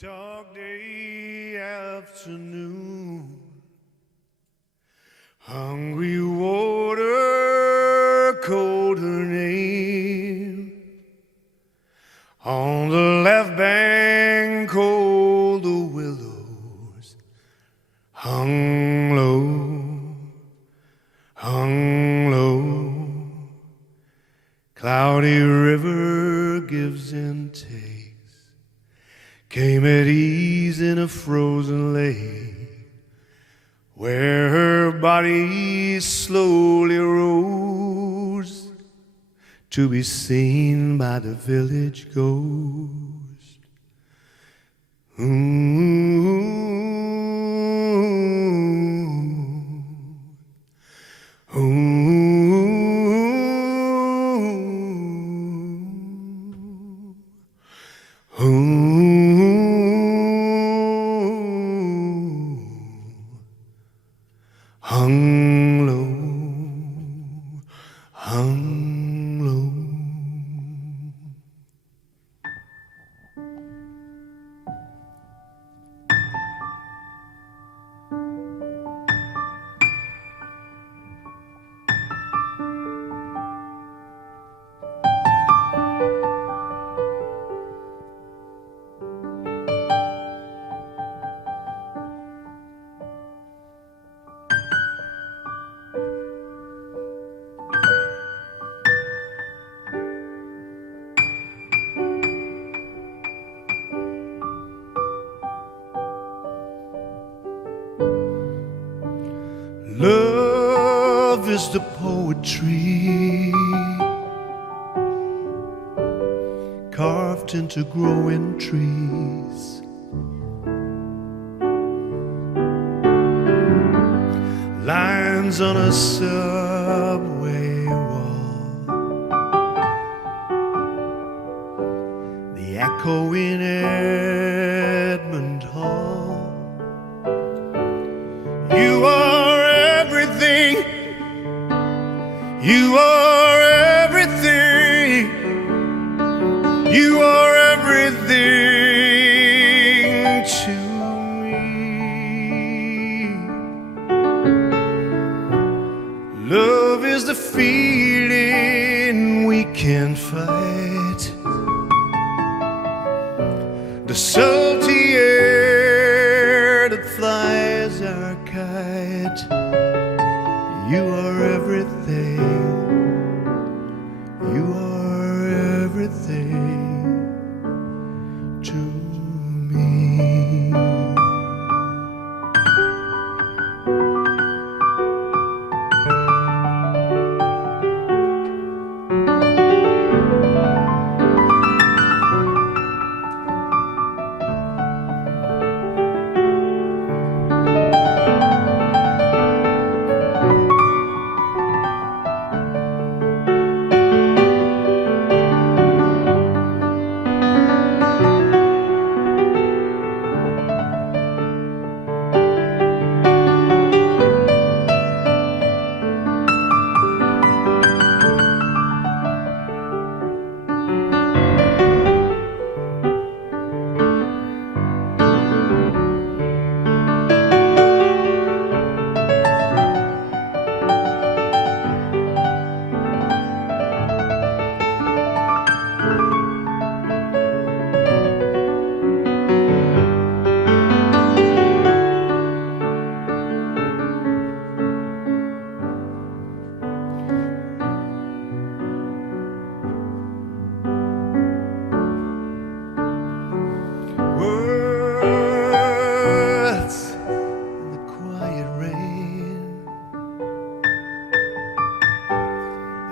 dark day afternoon, hungry water called her name. On the left bank cold the willows hung low, hung low. Cloudy river gives and takes, came at ease in a frozen lake, where her body slowly rose to be seen by the village ghost. Hung low, hung low. Love is the poetry carved into growing trees. Lines on a subway wall, the echo in Edmond Hall. You are everything, you are everything, you are everything to me. Love is the feeling we can't fight, the salty air that flies our kite. You are everything, you are everything to me.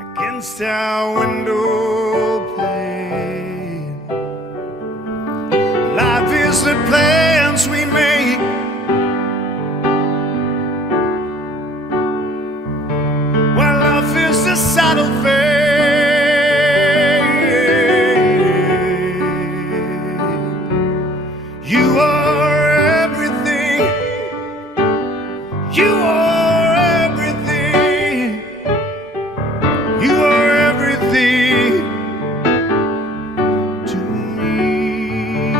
Against our window pane, life is the plans we make, while love is the saddle fade. You are everything, you are everything, you are everything to me.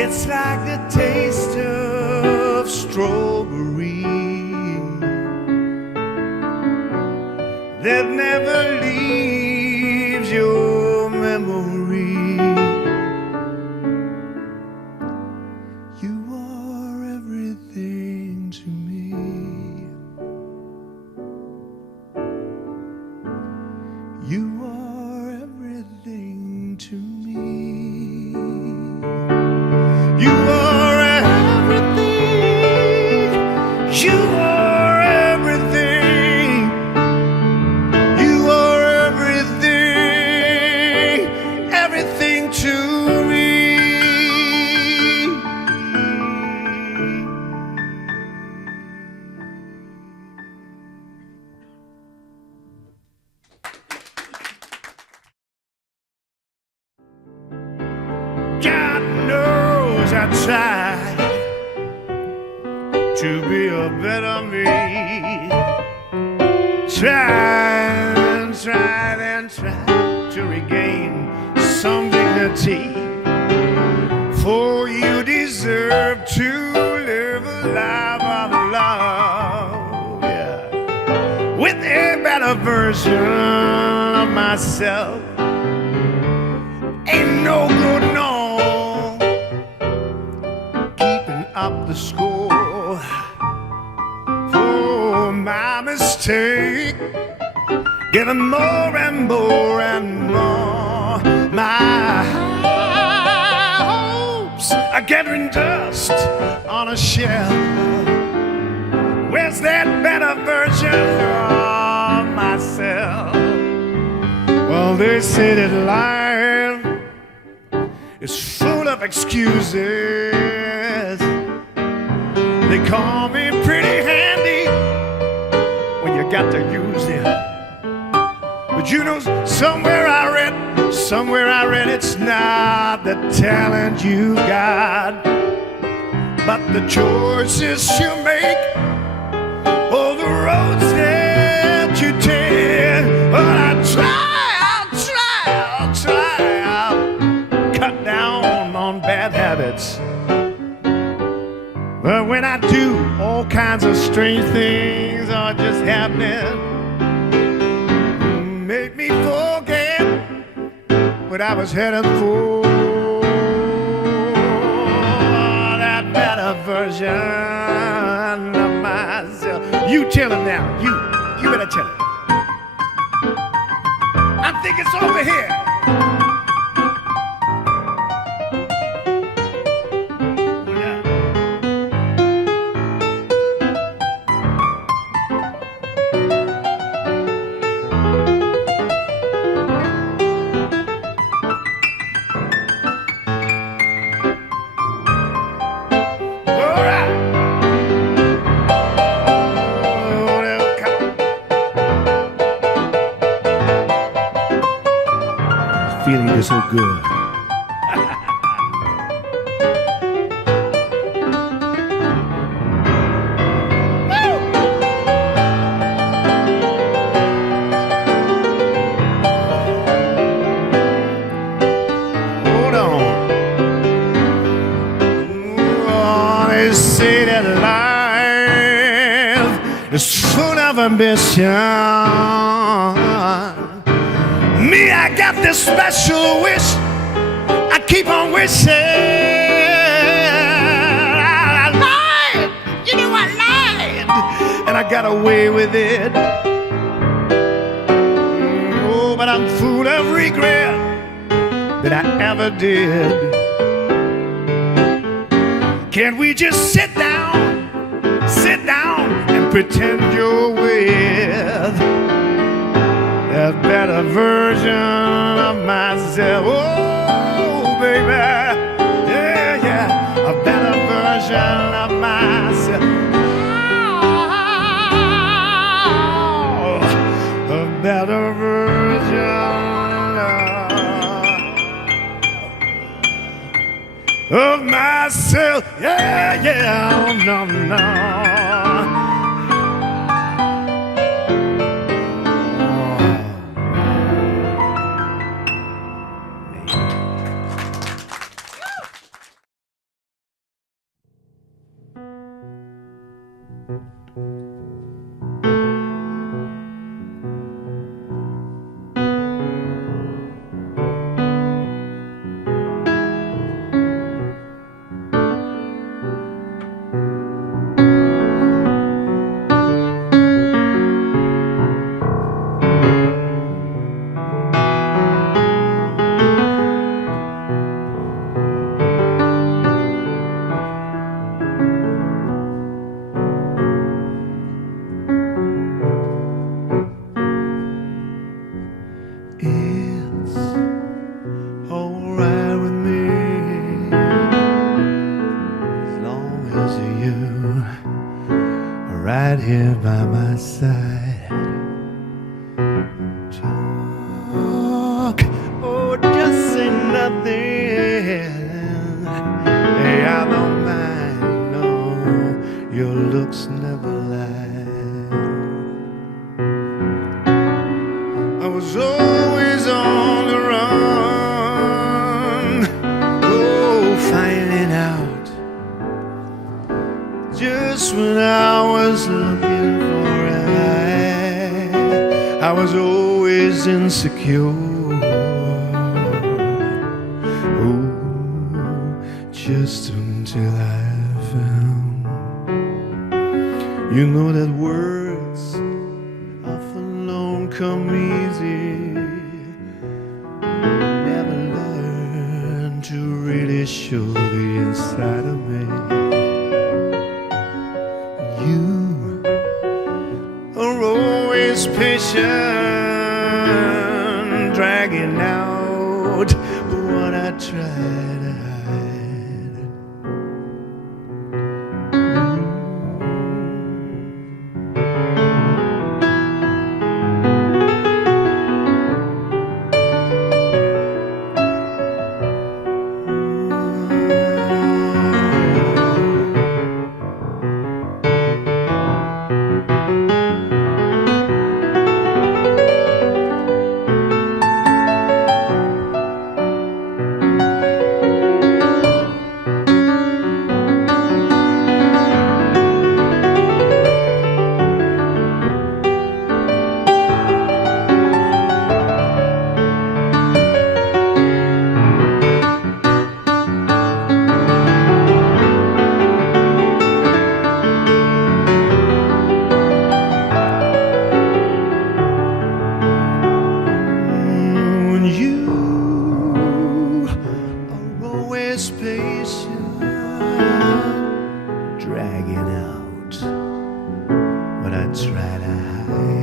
It's like the taste of strawberry that never leaves your memory. You are everything to me. You are everything to me. You are everything. You are everything. You are everything. Everything to me. God knows I tried to be a better me. Tried and tried to regain some dignity. For you deserve to live a life of love, yeah, with a better version of myself. Ain't no good, no, keeping up the score for my mistake. Getting more and more and more. My hopes are gathering dust on a shelf. Where's that better version of myself? Well, they say that life is full of excuses. They call me pretty handy when you got to use it. But you know, somewhere I read it's not the talent you got, but the choices you make, or the roads that you take. But I'll cut down on bad habits. But when I do, all kinds of strange things are just happening. Make me forget what I was headed for. That better version of myself. You tell him now. You better tell him. I think it's over here. Feeling is so good. Hold on. Oh, they say that life is full of ambition. Me, I got this special wish. I keep on wishing. I lied. You know I lied. And I got away with it. Oh, but I'm full of regret that I ever did. Can't we just sit down and pretend you're with a better version of myself? Oh, baby, yeah, a better version of myself. Oh, a better version of myself. Yeah, no. It's alright with me as long as you are right here by my side. Talk or just say nothing. Hey, I don't mind. No, your looks never lie. I was always on the run, oh, finding out just when I was looking for a high. I was always insecure, oh, just until I found, you know that words come easy, never learn to really show the inside of me. You are always patient, dragging out what I try to hide. Patient, dragging out what I try to hide.